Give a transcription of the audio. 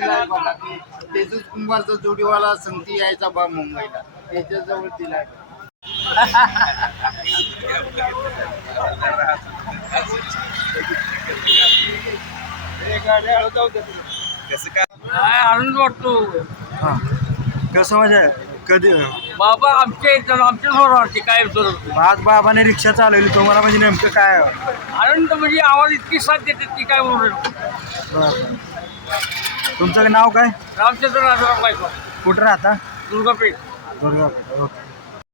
त्याच कुंभारचा जोडीवाला संगती यायचा बा मुंबईला. त्याच्याजवळ दिलाय काय आनंद वाटतो. कसं म्हणजे कधी बाबा आमच्या इथं आमच्या सोडवारची काय सोडवतो आज बाबाने रिक्षा चालवली तुम्हाला म्हणजे नेमकं काय आनंद म्हणजे आवाज इतकी साथ देते ती काय बरं. तुमचं नाव काय? रामचंद्र राजाराम बायको. कुठं राहता? दुर्गापेठ दुर्गापूर ओके.